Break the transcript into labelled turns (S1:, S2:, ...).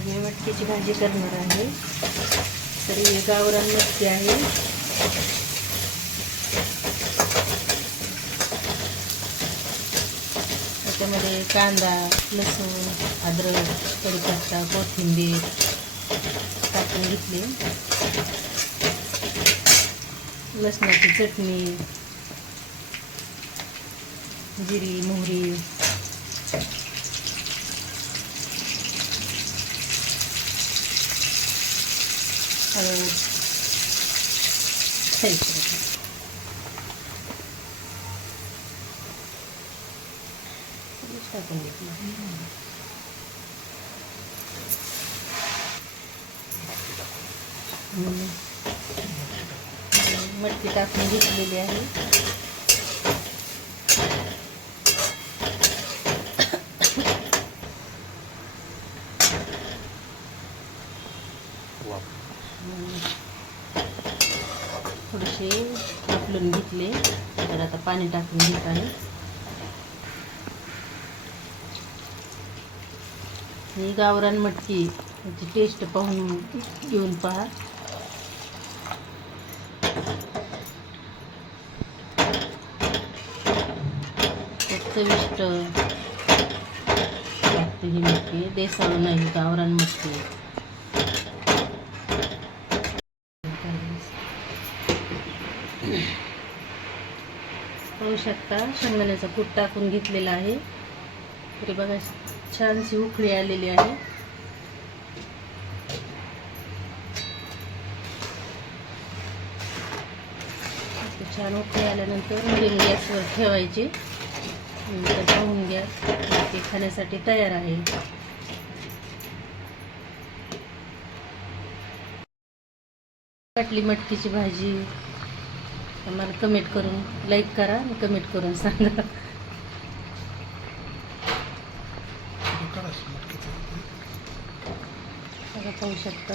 S1: आज मी मटकीची भाजी करणार आहे. तर हे गावरान मटकी आहे. त्याच्यामध्ये कांदा लसूण अद्रक कडीपत्ता कोथिंबीर टाकून घेतली. लसणाची चटणी जिरी मोहरी हळद खायचं टाकून घेतलं हम्म. मटकी टाकून घेतलेली आहे थोडेसे उकलून घेतले. तर आता पाणी टाकून घेत आहे. ही गावरान मटकी याची टेस्ट पाहून घेऊन पहा. खूप चविष्ट लागते ही मटकी. देसाळ नाही गावरान मटकी. पाहू शकता शेंगदाण्याचा कूट टाकून घेतलेला आहे. तरी बघा छानशी उकळी आलेली आहे. छान उकळी आल्यानंतर मिडियम गॅसवर ठेवायची. नंतर पाहून घ्या ते खाण्यासाठी तयार आहे. वाटली मटकीची भाजी मला कमेंट करून लाईक करा आणि कमेंट करून सांगा. पाहू शकता.